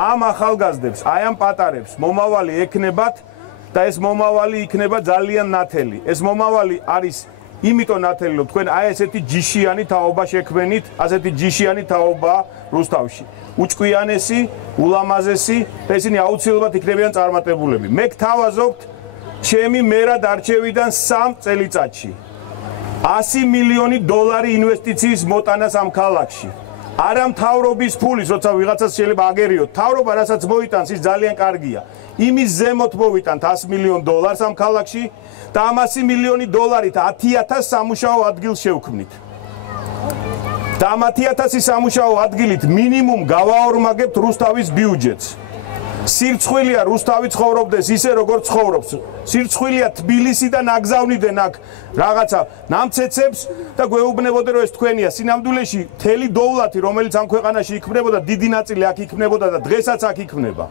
ამ ახალგაზრდებს, აი ამ პატარებს მომავალი ექნებათ და ეს მომავალი იქნება ძალიან ნათელი. ეს მომავალი არის იმიტომ ნათელი, რომ თქვენ აი ესეთი ჯიშიანი თაობა შექმენით, ასეთი ჯიშიანი თაობა რუსთავში. უჭკვიანესი, ულამაზესი და ისინი აუცილებლად იქნებიან წარმატებულები. მე გთავაზობთ ჩემი მერად არჩევიდან 3 წელიწადში 100 მილიონი დოლარი ინვესტიციის მოტანას ამ ქალაქში. არა მთავრობის ფულის, როცა ვიღაცას შეიძლება აგერიოთ, მთავრობა რასაც მოიტანს, ის ძალიან კარგია. იმის ზემოთ მოვიტანთ 100 მილიონ დოლარს ამ ქალაქში და ამ 100 მილიონი დოლარით 10,000 სამუშაო ადგილს შევქმნით. და ამ 10,000 სამუშაო ადგილით მინიმუმ გავაორმაგებთ რუსთავის ბიუჯეტს. სირცხვილია რუსთავი ცხოვრობდეს ისე როგორც ცხოვრობს. სირცხვილია თბილისიდან აგზავნიდნენ აქ რაღაცა ნამცეცებს და გვეუბნებოდნენ რომ ეს თქვენია. სინამდვილეში მთელი დოვლათი, რომელიც ამ ქვეყანაში იქმნებოდა, დიდი ნაწილი აქ იქმნებოდა და დღესაც აქ იქმნება.